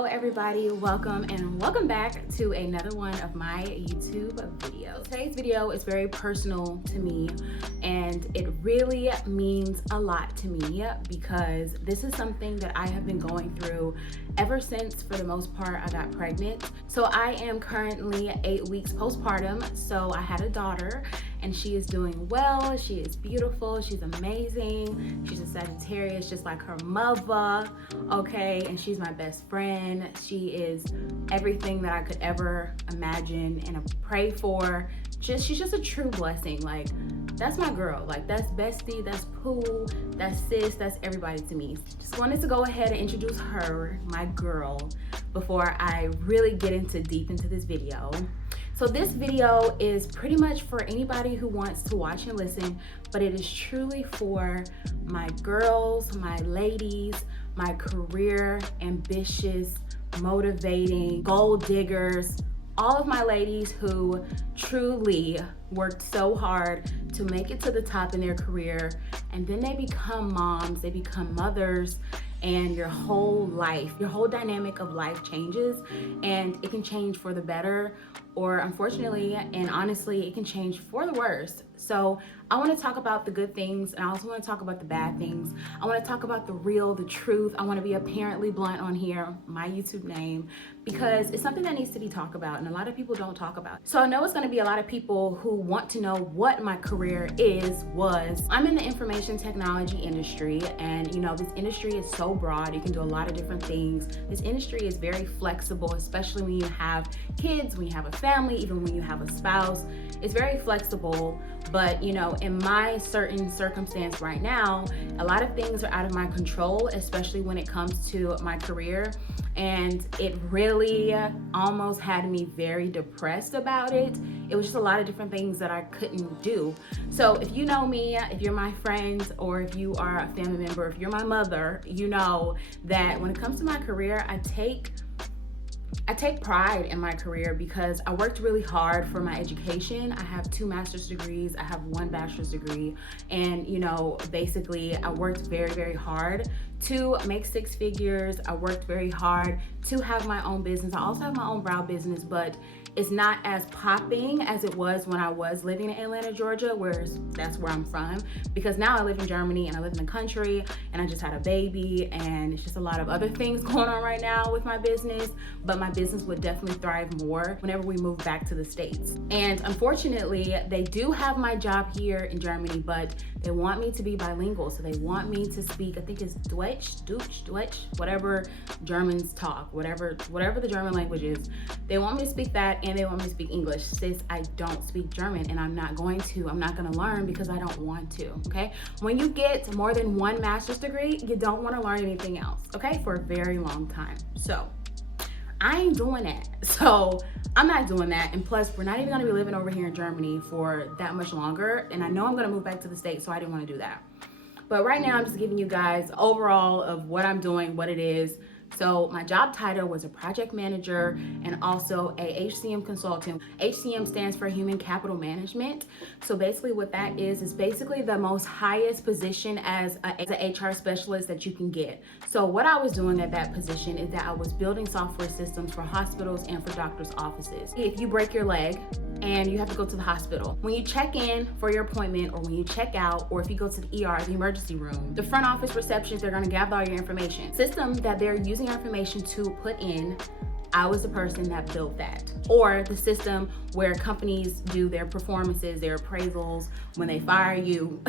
Hello everybody, welcome back to another one of my YouTube videos. Today's video is very personal to me and it really means a lot to me because this is something that I have been going through ever since, for the most part, I got pregnant. So I am currently 8 weeks postpartum. So I had a daughter and she is doing well. She is beautiful. She's amazing. She's a Sagittarius, just like her mother, okay? And she's my best friend. She is everything that I could ever imagine and pray for. She's just a true blessing. Like, that's my girl. Like, that's bestie, that's poo, that's sis, that's everybody to me. Just wanted to go ahead and introduce her, my girl, before I really get deep into this video. So this video is pretty much for anybody who wants to watch and listen, but it is truly for my girls, my ladies, my career ambitious, motivating, goal diggers, all of my ladies who truly worked so hard to make it to the top in their career, and then they become moms, they become mothers, and your whole life, your whole dynamic of life changes, and it can change for the better, or unfortunately and honestly, it can change for the worse. So I want to talk about the good things, and I also want to talk about the bad things. I want to talk about the real, the truth. I want to be apparently blunt on here, my YouTube name, because it's something that needs to be talked about, and a lot of people don't talk about. So I know it's going to be a lot of people who want to know what my career was. I'm in the information technology industry, and you know, this industry is so broad. You can do a lot of different things. This industry is very flexible, especially when you have kids, when you have a family, even when you have a spouse. It's very flexible, but you know, in my certain circumstance right now, a lot of things are out of my control, especially when it comes to my career, and it really almost had me very depressed about it. It was just a lot of different things that I couldn't do. So if you know me, if you're my friend, or if you are a family member, if you're my mother, you know that when it comes to my career, I take pride in my career because I worked really hard for my education. I have 2 master's degrees, I have 1 bachelor's degree, and you know, basically I worked very, very hard to make 6 figures. I worked very hard to have my own business. I also have my own brow business, but it's not as popping as it was when I was living in Atlanta, Georgia, that's where I'm from, because now I live in Germany and I live in the country and I just had a baby, and it's just a lot of other things going on right now with my business, but my business would definitely thrive more whenever we move back to the States. And unfortunately, they do have my job here in Germany, but they want me to be bilingual. So they want me to speak, I think it's Deutsch, whatever Germans talk, whatever the German language is. They want me to speak that, and they want me to speak English. Since I don't speak German, and I'm not going to learn because I don't want to, okay? When you get more than 1 master's degree, you don't want to learn anything else, okay? For a very long time. So I ain't doing that. So I'm not doing that. And plus, we're not even gonna be living over here in Germany for that much longer. And I know I'm gonna move back to the States, so I didn't wanna do that. But right now, I'm just giving you guys overall of what I'm doing, what it is. So my job title was a project manager and also a HCM consultant. HCM stands for Human Capital Management. So basically what that is basically the most highest position as an HR specialist that you can get. So what I was doing at that position is that I was building software systems for hospitals and for doctors' offices. If you break your leg and you have to go to the hospital, when you check in for your appointment, or when you check out, or if you go to the ER, the emergency room, the front office receptionist, they're gonna gather all your information. System that they're using your information to put in, I was the person that built that. Or the system where companies do their performances, their appraisals, when they fire you.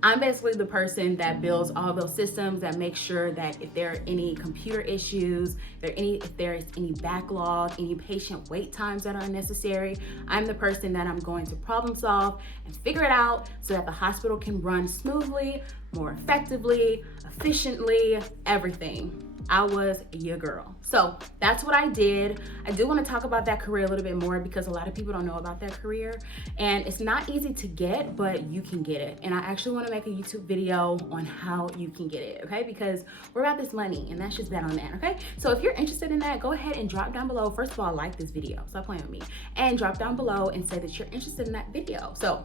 I'm basically the person that builds all those systems, that makes sure that if there are any computer issues, if there is any backlog, any patient wait times that are unnecessary, I'm the person that I'm going to problem solve and figure it out so that the hospital can run smoothly, more effectively, efficiently, everything. I was your girl. So that's what I did. I do want to talk about that career a little bit more because a lot of people don't know about that career, and it's not easy to get, but you can get it. And I actually want to make a YouTube video on how you can get it, okay? Because we're about this money, and that's just bet on that, okay? So if you're interested in that, go ahead and drop down below. First of all, like this video, stop playing with me, and drop down below and say that you're interested in that video. So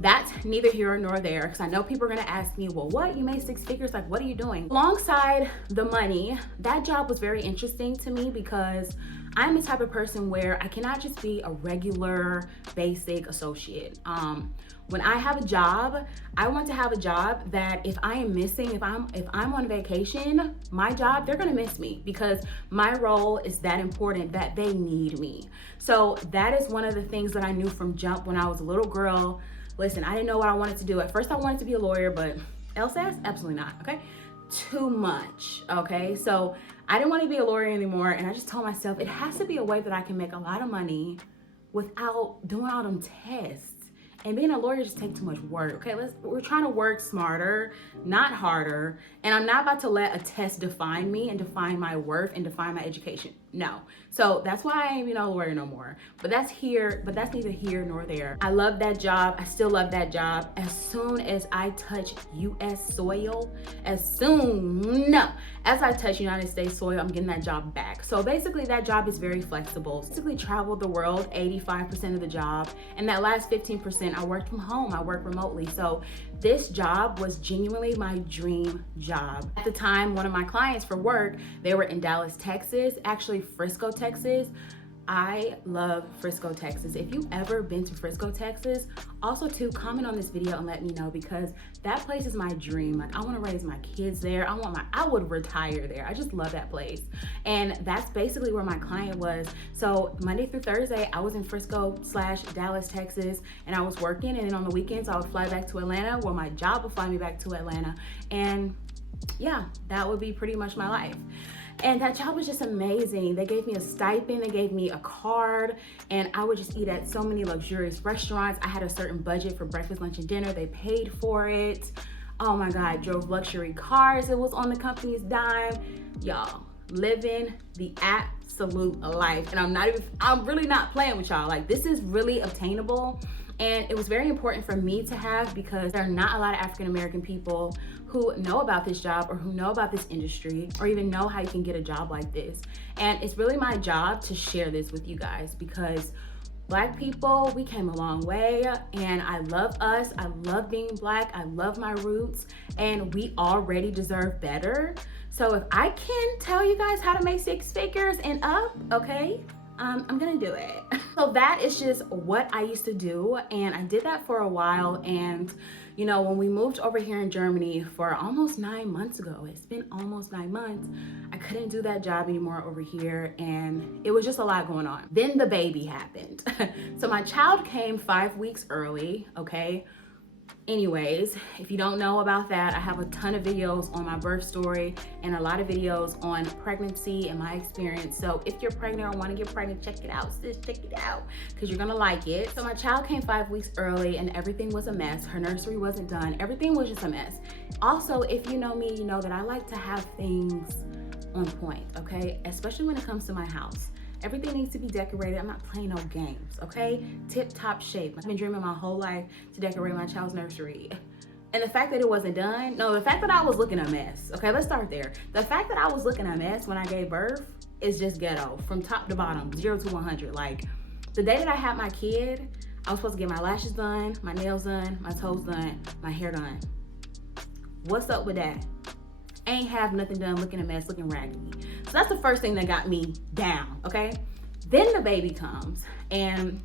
that's neither here nor there, because I know people are gonna ask me, well, what, you made 6 figures, like what are you doing? Alongside the money, that job was very interesting to me because I'm the type of person where I cannot just be a regular basic associate. When I have a job, I want to have a job that if I am missing, if I'm on vacation, my job, they're gonna miss me because my role is that important that they need me. So that is one of the things that I knew from jump when I was a little girl. Listen, I didn't know what I wanted to do. At first I wanted to be a lawyer, but LSAS, absolutely not, okay? Too much, okay? So I didn't want to be a lawyer anymore, and I just told myself it has to be a way that I can make a lot of money without doing all them tests. And being a lawyer just takes too much work, okay? We're trying to work smarter, not harder. And I'm not about to let a test define me and define my worth and define my education. No. So that's why I ain't a lawyer no more. But that's neither here nor there. I love that job. I still love that job. As soon as I touch US soil, as I touch United States soil, I'm getting that job back. So basically that job is very flexible. Basically traveled the world 85% of the job. And that last 15%, I worked from home, I worked remotely. So this job was genuinely my dream job. At the time, one of my clients for work, they were in Dallas, Texas, actually Frisco, Texas. I love Frisco, Texas. If you've ever been to Frisco, Texas, also too, comment on this video and let me know because that place is my dream. Like I want to raise my kids there. I would retire there. I just love that place. And that's basically where my client was. So Monday through Thursday, I was in Frisco/Dallas, Texas, and I was working. And then on the weekends, I would fly back to Atlanta, where my job would fly me back to Atlanta. And yeah, that would be pretty much my life. And that job was just amazing. They gave me a stipend, they gave me a card, and I would just eat at so many luxurious restaurants. I had a certain budget for breakfast, lunch, and dinner. They paid for it. Oh my God, drove luxury cars. It was on the company's dime. Y'all, living the absolute life. And I'm really not playing with y'all. Like this is really obtainable. And it was very important for me to have because there are not a lot of African American people who know about this job or who know about this industry or even know how you can get a job like this. And it's really my job to share this with you guys because Black people, we came a long way and I love us. I love being Black. I love my roots and we already deserve better. So if I can tell you guys how to make 6 figures and up, okay? I'm gonna do it. So that is just what I used to do, and I did that for a while. And you know, when we moved over here in Germany for almost 9 months ago, it's been almost 9 months, I couldn't do that job anymore over here, and it was just a lot going on. Then the baby happened. So my child came 5 weeks early, okay? Anyways, if you don't know about that, I have a ton of videos on my birth story and a lot of videos on pregnancy and my experience. So if you're pregnant or want to get pregnant, check it out, sis, check it out, because you're gonna like it. So my child came 5 weeks early and everything was a mess. Her nursery wasn't done. Everything was just a mess. Also, if you know me, you know that I like to have things on point, okay? Especially when it comes to my house. Everything needs to be decorated. I'm not playing no games, okay? Tip-top shape. I've been dreaming my whole life to decorate my child's nursery. And the fact that it wasn't done, no, the fact that I was looking a mess, okay, let's start there. The fact that I was looking a mess when I gave birth is just ghetto, from top to bottom, 0 to 100. Like, the day that I had my kid, I was supposed to get my lashes done, my nails done, my toes done, my hair done. What's up with that? Ain't have nothing done, looking a mess, looking raggedy. So that's the first thing that got me down, okay? Then the baby comes, and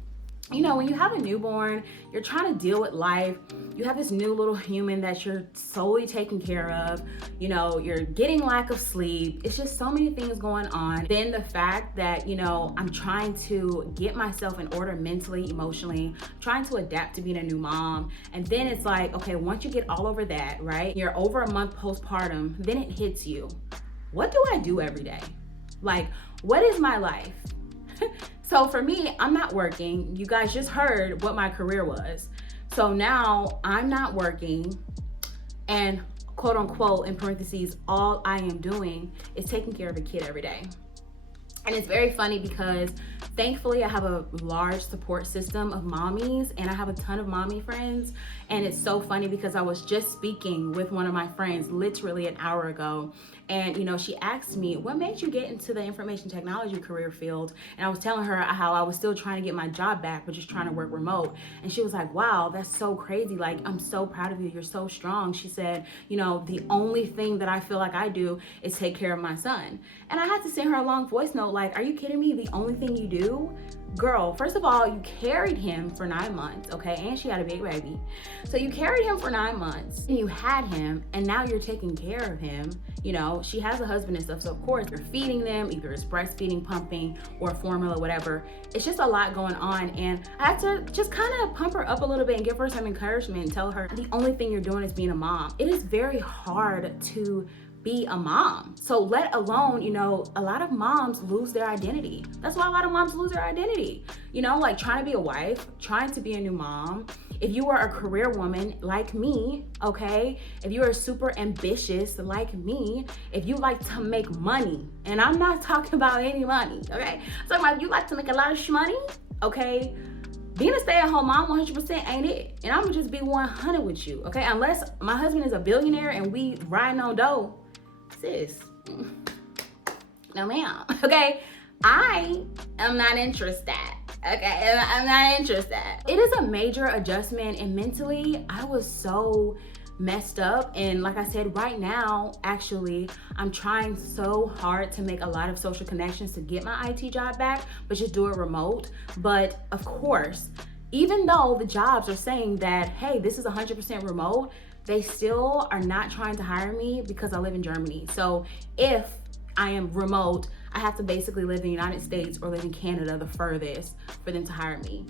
you know, when you have a newborn, you're trying to deal with life. You have this new little human that you're solely taking care of. You know, you're getting lack of sleep. It's just so many things going on. Then the fact that, you know, I'm trying to get myself in order mentally, emotionally, trying to adapt to being a new mom. And then it's like, okay, once you get all over that, right? You're over a month postpartum, then it hits you. What do I do every day? Like, what is my life? So for me, I'm not working. You guys just heard what my career was. So now I'm not working, and quote unquote, in parentheses, all I am doing is taking care of a kid every day. And it's very funny because thankfully I have a large support system of mommies, and I have a ton of mommy friends. And it's so funny because I was just speaking with one of my friends literally an hour ago, And she asked me, what made you get into the information technology career field? And I was telling her how I was still trying to get my job back, but just trying to work remote. And she was like, wow, that's so crazy. Like, I'm so proud of you. You're so strong. She said, the only thing that I feel like I do is take care of my son. And I had to send her a long voice note, like, are you kidding me? The only thing you do? Girl, first of all, you carried him for 9 months, okay? And she had a big baby. So you carried him for 9 months and you had him, and now you're taking care of him. She has a husband and stuff. So of course you're feeding them, either it's breastfeeding, pumping, or formula, whatever. It's just a lot going on. And I had to just kind of pump her up a little bit and give her some encouragement and tell her the only thing you're doing is being a mom. It is very hard to be a mom. So let alone, a lot of moms lose their identity. That's why a lot of moms lose their identity. Like trying to be a wife, trying to be a new mom. If you are a career woman like me, okay? If you are super ambitious like me, if you like to make money, and I'm not talking about any money, okay? So if you like to make a lot of shmoney, okay? Being a stay-at-home mom 100% ain't it. And I'm gonna just be 100 with you, okay? Unless my husband is a billionaire and we riding on dough, sis, no ma'am, okay? I am not interested, okay? I'm not interested. It is a major adjustment, and mentally, I was so messed up. And like I said, right now, actually, I'm trying so hard to make a lot of social connections to get my IT job back, but just do it remote. But of course, even though the jobs are saying that, hey, this is 100% remote, they still are not trying to hire me because I live in Germany. So if I am remote, I have to basically live in the United States or live in Canada, the furthest, for them to hire me.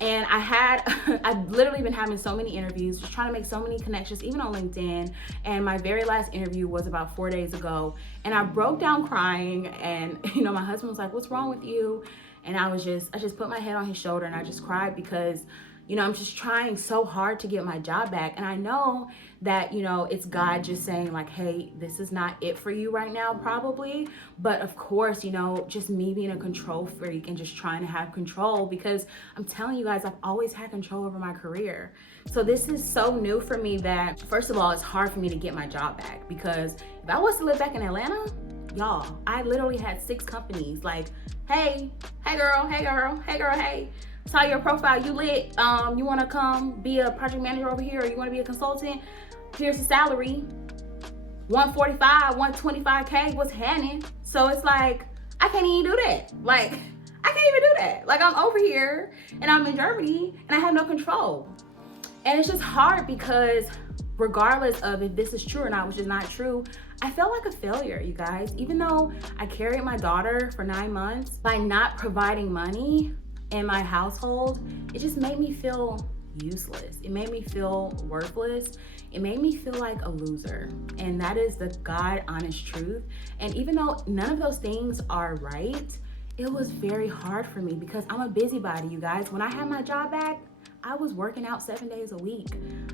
And I've literally been having so many interviews, just trying to make so many connections, even on LinkedIn. And my very last interview was about 4 days ago. And I broke down crying, and my husband was like, what's wrong with you? And I just put my head on his shoulder and I just cried because I'm just trying so hard to get my job back. And I know that, it's God just saying like, hey, this is not it for you right now, probably. But of course, just me being a control freak and just trying to have control, because I'm telling you guys, I've always had control over my career. So this is so new for me that, first of all, it's hard for me to get my job back, because if I was to live back in Atlanta, y'all, I literally had 6 companies like, hey girl, hey. Saw your profile, you lit. You wanna come be a project manager over here, or you wanna be a consultant? Here's the salary, 145, 125K, what's happening? So it's like, I can't even do that. Like, I can't even do that. Like, I'm over here and I'm in Germany and I have no control. And it's just hard because regardless of if this is true or not, which is not true, I felt like a failure, you guys. Even though I carried my daughter for 9 months, by not providing money in my household, it just made me feel useless. It made me feel worthless. It made me feel like a loser. And that is the God honest truth. And even though none of those things are right, it was very hard for me because I'm a busybody, you guys. When I had my job back, I was working out 7 days a week.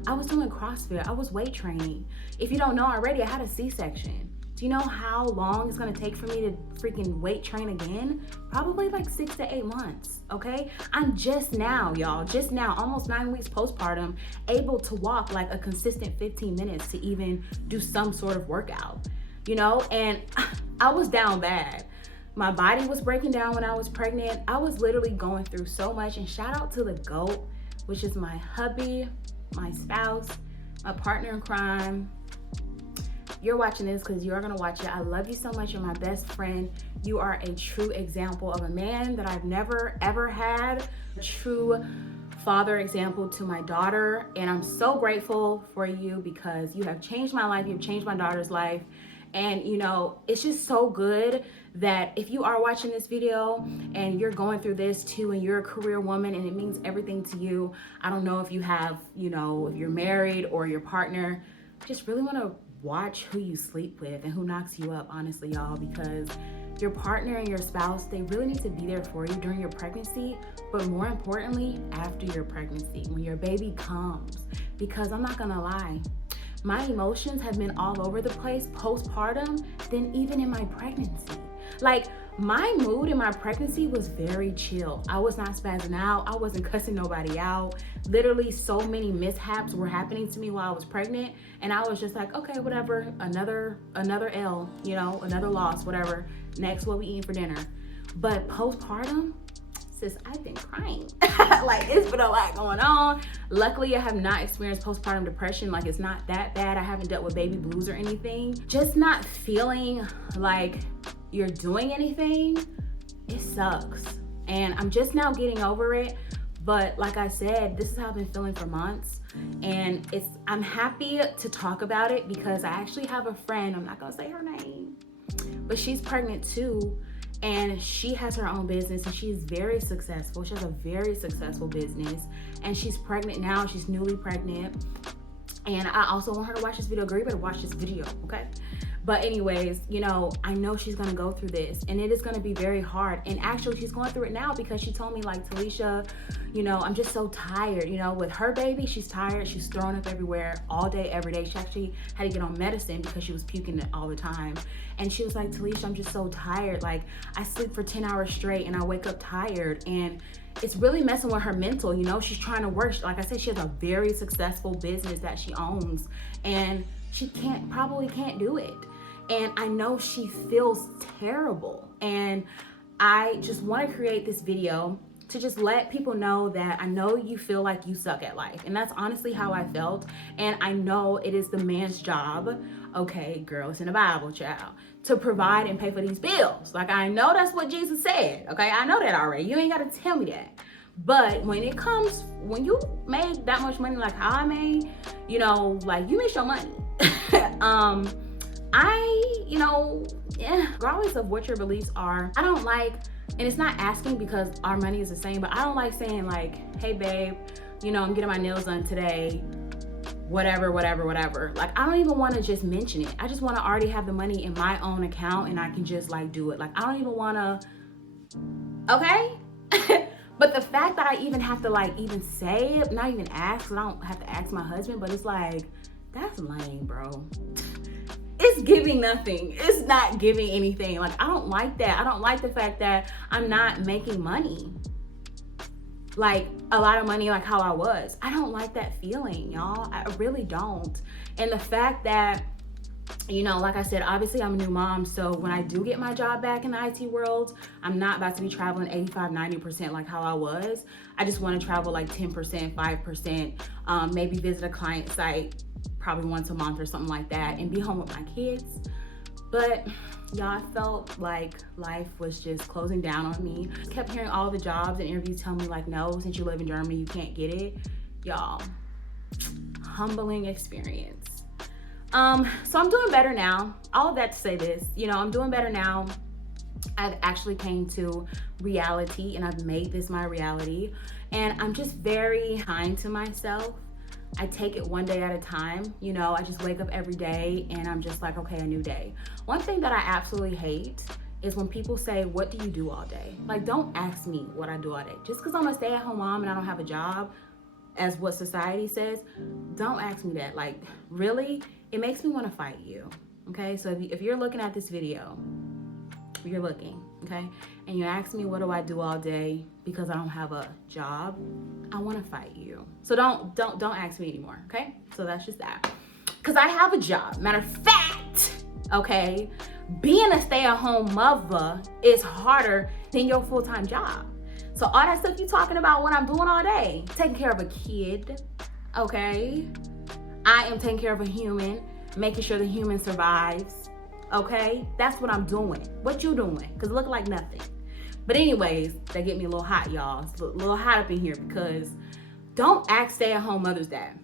I was doing CrossFit. I was weight training. If you don't know already, I had a C-section. Do you know how long it's gonna take for me to freaking weight train again? Probably like 6 to 8 months, okay? I'm just now, y'all, almost 9 weeks postpartum, able to walk like a consistent 15 minutes to even do some sort of workout, And I was down bad. My body was breaking down when I was pregnant. I was literally going through so much, and shout out to the GOAT, which is my hubby, my spouse, my partner in crime. You're watching this because you're gonna watch it. I love you so much. You're my best friend. You are a true example of a man that I've never ever had. A true father example to my daughter. And I'm so grateful for you because you have changed my life. You've changed my daughter's life. And it's just so good that if you are watching this video and you're going through this too, and you're a career woman and it means everything to you, I don't know if you have, if you're married or your partner, just really want to watch who you sleep with and who knocks you up, honestly, y'all, because your partner and your spouse, they really need to be there for you during your pregnancy, but more importantly, after your pregnancy, when your baby comes. Because I'm not gonna lie, my emotions have been all over the place postpartum than even in my pregnancy. Like, my mood in my pregnancy was very chill. I was not spazzing out. I wasn't cussing nobody out. Literally so many mishaps were happening to me while I was pregnant. And I was just like, okay, whatever, another L, you know, another loss, whatever. Next, what we eating for dinner. But postpartum, sis, I've been crying. Like, it's been a lot going on. Luckily, I have not experienced postpartum depression. Like, it's not that bad. I haven't dealt with baby blues or anything. Just not feeling like you're doing anything, it sucks. And I'm just now getting over it. But like I said, this is how I've been feeling for months. And I'm happy to talk about it because I actually have a friend, I'm not gonna say her name, but she's pregnant too. And she has her own business and she's very successful. She has a very successful business and she's pregnant now. She's newly pregnant. And I also want her to watch this video. Girl, you better watch this video, okay? But anyways, you know, I know she's gonna go through this and it is gonna be very hard. And actually she's going through it now because she told me, like, Talisha, you know, I'm just so tired. You know, with her baby, she's tired. She's throwing up everywhere all day, every day. She actually had to get on medicine because she was puking all the time. And she was like, Talisha, I'm just so tired. Like, I sleep for 10 hours straight and I wake up tired. And it's really messing with her mental, you know? She's trying to work. Like I said, she has a very successful business that she owns and she probably can't do it. And I know she feels terrible. And I just want to create this video to just let people know that I know you feel like you suck at life. And that's honestly how I felt. And I know it is the man's job, okay, girls in the Bible, child, to provide and pay for these bills. Like, I know that's what Jesus said, okay? I know that already. You ain't got to tell me that. But when you made that much money like how I made, you know, like, you miss your money. Regardless of what your beliefs are, I don't like, and it's not asking because our money is the same, but I don't like saying like, hey babe, you know, I'm getting my nails done today, whatever. Like, I don't even want to just mention it. I just want to already have the money in my own account and I can just like do it. Like, I don't even want to, okay? But the fact that I even have to like even say it, not even ask, 'cause I don't have to ask my husband, but it's like, that's lame, bro. It's giving nothing. It's not giving anything. Like, I don't like that. I don't like the fact that I'm not making money. Like, a lot of money like how I was. I don't like that feeling, y'all. I really don't. And the fact that, you know, like I said, obviously I'm a new mom. So when I do get my job back in the IT world, I'm not about to be traveling 85, 90% like how I was. I just want to travel like 10%, 5%, maybe visit a client site probably once a month or something like that and be home with my kids. But y'all, I felt like life was just closing down on me. I kept hearing all the jobs and interviews tell me like, no, since you live in Germany, you can't get it. Y'all, humbling experience. So I'm doing better now. All of that to say this, you know, I'm doing better now. I've actually came to reality and I've made this my reality. And I'm just very kind to myself. I take it one day at a time. You know, I just wake up every day and I'm just like, okay, a new day. One thing that I absolutely hate is when people say, what do you do all day? Like, don't ask me what I do all day. Just because I'm a stay-at-home mom and I don't have a job, as what society says, don't ask me that. Like, really? It makes me want to fight you, okay? So if you're looking at this video, you're looking, okay? And you ask me, what do I do all day because I don't have a job? I want to fight you. So don't ask me anymore, okay? So that's just that. Because I have a job. Matter of fact, okay, being a stay-at-home mother is harder than your full-time job. So all that stuff you talking about what I'm doing all day, taking care of a kid, okay? I am taking care of a human, making sure the human survives, okay? That's what I'm doing. What you doing? Because it look like nothing. But anyways, that get me a little hot, y'all. It's a little hot up in here because don't ask stay-at-home mothers that.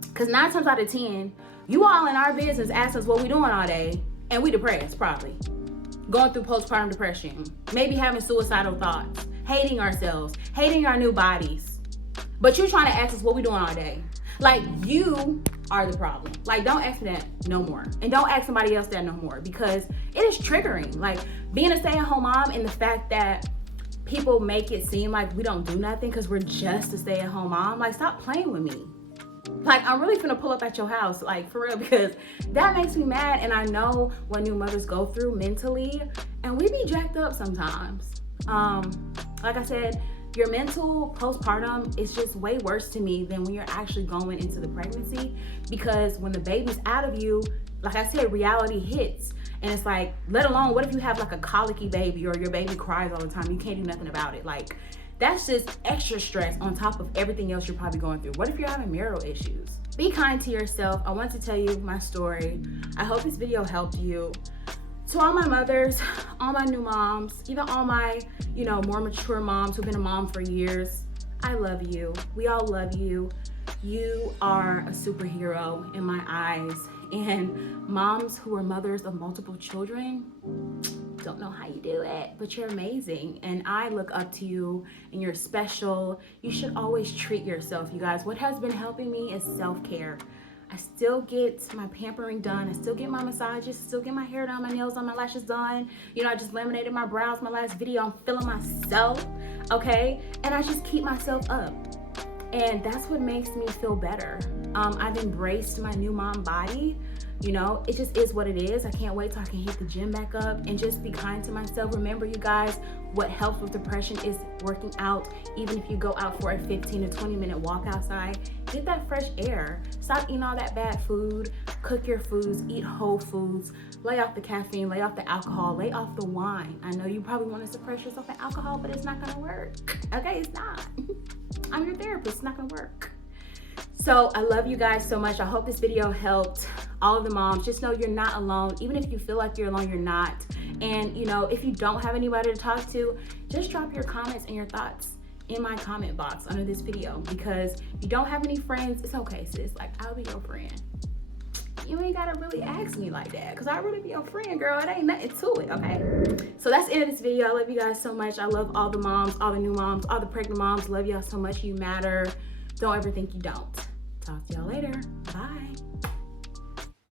Because 9 times out of 10, you all in our business ask us what we doing all day, and we depressed, probably. Going through postpartum depression, maybe having suicidal thoughts, hating ourselves, hating our new bodies. But you're trying to ask us what we doing all day. Like, you are the problem. Like, don't ask me that no more. And don't ask somebody else that no more because it is triggering. Like, being a stay-at-home mom and the fact that people make it seem like we don't do nothing because we're just a stay-at-home mom. Like, stop playing with me. Like, I'm really finna pull up at your house, like, for real, because that makes me mad. And I know what new mothers go through mentally, and we be jacked up sometimes. Like I said, your mental postpartum is just way worse to me than when you're actually going into the pregnancy, because when the baby's out of you, like I said, reality hits. And it's like, let alone, what if you have like a colicky baby, or your baby cries all the time, you can't do nothing about it? Like, that's just extra stress on top of everything else you're probably going through. What if you're having marital issues? Be kind to yourself. I want to tell you my story. I hope this video helped you. To all my mothers, all my new moms, even all my, more mature moms who've been a mom for years, I love you. We all love you. You are a superhero in my eyes. And moms who are mothers of multiple children, don't know how you do it, but you're amazing. And I look up to you, and you're special. You should always treat yourself, you guys. What has been helping me is self-care. I still get my pampering done. I still get my massages, still get my hair done, my nails done, my lashes done. I just laminated my brows, my last video. I'm feeling myself, okay? And I just keep myself up. And that's what makes me feel better. I've embraced my new mom body. It just is what it is. I can't wait till I can hit the gym back up and just be kind to myself. Remember, you guys, what helps with depression is working out. Even if you go out for a 15 to 20 minute walk outside, get that fresh air. Stop eating all that bad food. Cook your foods, eat whole foods. Lay off the caffeine, lay off the alcohol, lay off the wine. I know you probably want to suppress yourself with alcohol, but it's not gonna work. Okay, it's not. I'm your therapist, it's not gonna work. So I love you guys so much. I hope this video helped all of the moms. Just know you're not alone. Even if you feel like you're alone, you're not. And if you don't have anybody to talk to, just drop your comments and your thoughts in my comment box under this video. Because if you don't have any friends, it's okay, sis. Like, I'll be your friend. You ain't gotta really ask me like that, because I really be your friend, girl. It ain't nothing to it, okay? So that's the end of this video. I love you guys so much. I love all the moms, all the new moms, all the pregnant moms. Love y'all so much. You matter. Don't ever think you don't. Talk to y'all later. Bye.